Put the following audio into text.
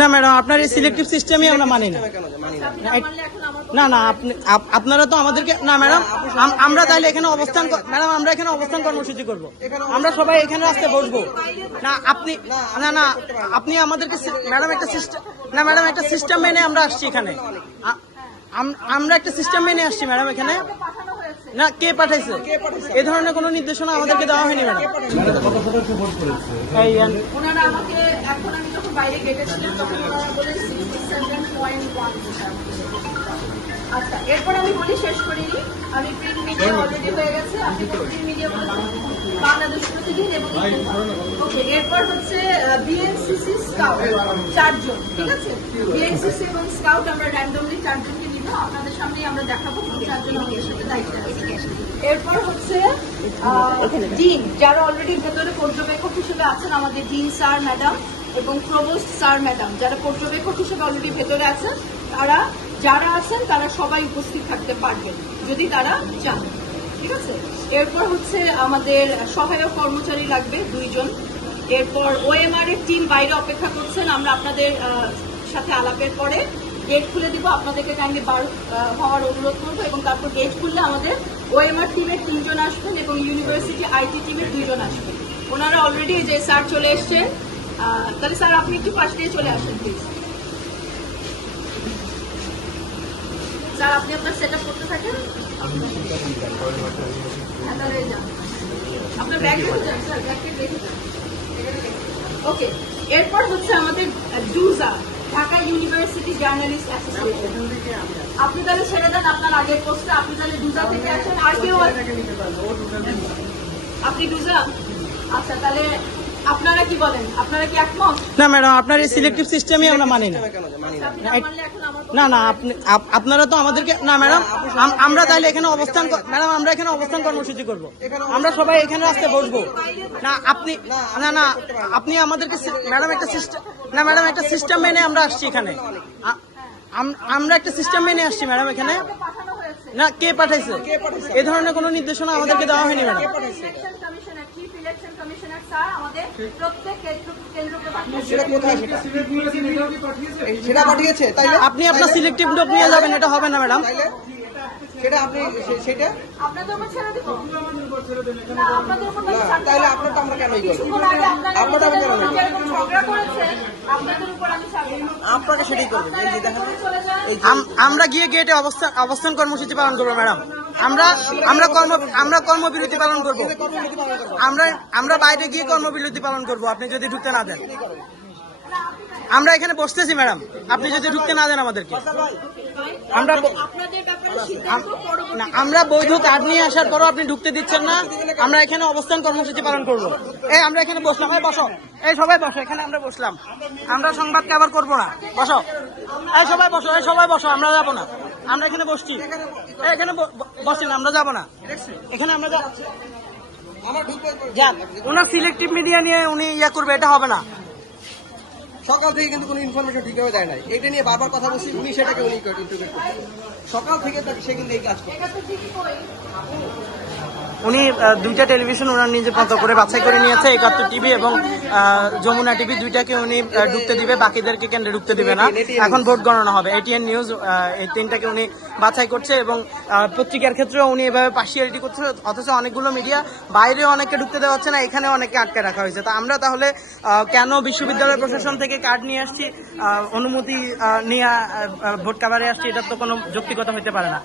না ম্যাডাম, আপনার এই সিলেক্টিভ সিস্টেমই আমরা মানি না। না না, আপনারা তো আমাদেরকে না ম্যাডাম, আমরা তাইলে এখানে অবস্থান ম্যাডাম, আমরা এখানে অবস্থান কর্মসূচি করব, আমরা সবাই এখানে আসতে বসবো না। আপনি না না, আপনি আমাদেরকে ম্যাডাম একটা সিস্টেম, না ম্যাডাম একটা সিস্টেম মেনে আমরা আসছি এখানে, আমরা একটা সিস্টেম মেনে আসছি ম্যাডাম এখানে। না, কে পাঠাইছে? এ ধরনের কোনো নির্দেশনা আমাদেরকে দেওয়া হয়নি ম্যাডাম। ওনারা আমাকে এখন আমি যখন বাইরে গেটে ছিলাম তখন ওনারা বলে 7.1। আচ্ছা, এরপর আমি বলি শেষ করিনি, আমি প্রিন্ট মিডিয়া অলরেডি হয়ে গেছে, আপনি প্রিন্ট মিডিয়া বলেছেন বাংলাদেশ প্রতিদিন এবং ওকে। এরপর হচ্ছে বিএনসিসি স্কাউট 4 জন, ঠিক আছে? বিএনসিসি এবং স্কাউট আমরা র্যান্ডমলি 4 জনকে নিব, আপনাদের সামনেই আমরা দেখাবো 4 জন আমাদের সাথে দায়িত্বে আছে। এরপর হচ্ছে ডিন, যারা অলরেডি ভেতরে পর্যবেক্ষক হিসেবে আছেন, আমাদের ডিন স্যার ম্যাডাম এবং প্রভোস্ট স্যার ম্যাডাম যারা পর্যবেক্ষক হিসেবে অলরেডি ভেতরে আছেন, তারা যারা আছেন তারা সবাই উপস্থিত থাকতে পারবেন যদি তারা চান, ঠিক আছে? এরপর হচ্ছে আমাদের সহায়ক কর্মচারী লাগবে 2 জন। এরপর ওএমআর এর টিম বাইরে অপেক্ষা করছেন, আমরা আপনাদের সাথে আলাপের পরে গেট খুলে দিব, আপনাদেরকে কাইন্ডলি বার হওয়ার অনুরোধ করবো এবং তারপর গেট খুললে আমাদের ওএমআর টিমের 3 জন আসবেন এবং ইউনিভার্সিটি আইটি টিমের 2 জন আসবেন। ওনারা অলরেডি যে স্যার চলে এসছেন, তাহলে স্যার আপনি একটু পাশ দিয়ে চলে আসেন প্লিজ। স্যার আপনি আপনার সেট আপ করতে থাকেন, আপনার ব্যাগ রেখে যান স্যার, ব্যাগকে রেখে যান। ওকে, এরপর হচ্ছে আমাদের DUJA, Dhaka university journalist association. আপনি তাহলে ছেড়ে দেন আপনার আগের পোস্টে, আপনি তাহলে ডুজা থেকে আসেন। আর কেউ আপনি ডুজা? আচ্ছা, তাহলে আপনারা কি বলেন, আপনারা কি একমত? না ম্যাডাম, আপনার এই সিলেক্টিভ সিস্টেমই আমরা মানি না। না না, আপনারা তো আমাদেরকে না ম্যাডাম, আমরা তাইলে এখানে অবস্থান ম্যাডাম, আমরা এখানে অবস্থান কর্মসূচি করব, আমরা সবাই এখানে আসতে বসবো না। আপনি না না, আপনি আমাদেরকে ম্যাডাম একটা সিস্টেম, না ম্যাডাম একটা সিস্টেম মেনে আমরা আসছি এখানে, আমরা একটা সিস্টেম মেনে আসছি ম্যাডাম এখানে। না, কে পাঠাইছে? এ ধরনের কোনো নির্দেশনা আমাদেরকে দেওয়া হয়নি ম্যাডাম। আপনি আপনার সিলেক্টিভ লোক নিয়ে যাবেন, এটা হবে না ম্যাডাম। সেটা আপনি সেটা আপনাদের উপর ছেড়ে দিব, আপনাদের উপর তাহলে আপনার তো আমরা কেনই করবো, আপনারা ঝগড়া করেছে, আপনাদের উপর আমি আপনাকে সেটাই করবেন। এই যে দেখেন, আমরা গিয়ে গেটে অবস্থান কর্মসূচি পালন করবো ম্যাডাম। আমরা কর্মবিরতি পালন করবো, আমরা বাইরে গিয়ে কর্মবিরতি পালন করবো আপনি যদি ঢুকতে না দেন। আমরা এখানে বসতেছি ম্যাডাম, আপনি যদি ঢুকতে না দেন আমাদেরকে। আমরা বৈধ কার্ড নিয়ে আসার পরও আপনি ঢুকতে দিচ্ছেন না, আমরা এখানে অবস্থান কর্মসূচি পালন করবো। আমরা এখানে বসলাম, বসো, এই সবাই বসো, এখানে আমরা বসলাম, আমরা সংবাদকে আবার করবো না, বসো, এই সবাই বসো, এই সবাই বসো, আমরা যাবো না, আমরা এখানে বসছি, এখানে বসেন, আমরা যাবো না এখানে, আমরা যান। ওনার সিলেক্টিভ মিডিয়া নিয়ে উনি করবে, এটা হবে না। সকাল থেকে কিন্তু কোনো ইনফরমেশন ঠিকভাবে দেয় নাই, এটা নিয়ে বারবার কথা বলছি, উনি সেটাকে উনি সকাল থেকে সে কিন্তু এই কাজ করে। উনি 2টা টেলিভিশন ওনার নিজের মতো করে বাছাই করে নিয়েছে, 71 টিভি এবং যমুনা টিভি, 2টাকে উনি ঢুকতে দিবে, বাকিদেরকে কেন্দ্রে ঢুকতে দিবে না। এখন ভোট গণনা হবে, এটিএন নিউজ, এই 3টাকে উনি বাছাই করছে এবং পত্রিকার ক্ষেত্রেও উনি এভাবে পার্সিয়ালিটি করছে। অথচ অনেকগুলো মিডিয়া বাইরে অনেককে ঢুকতে দেওয়া হচ্ছে না, এখানে অনেকে আটকে রাখা হয়েছে। তা আমরা তাহলে কেন বিশ্ববিদ্যালয় প্রশাসন থেকে কার্ড নিয়ে আসছি, অনুমতি নিয়ে ভোট কাভারে আসছি, এটা তো কোনো যৌক্তিকতা হতে পারে না।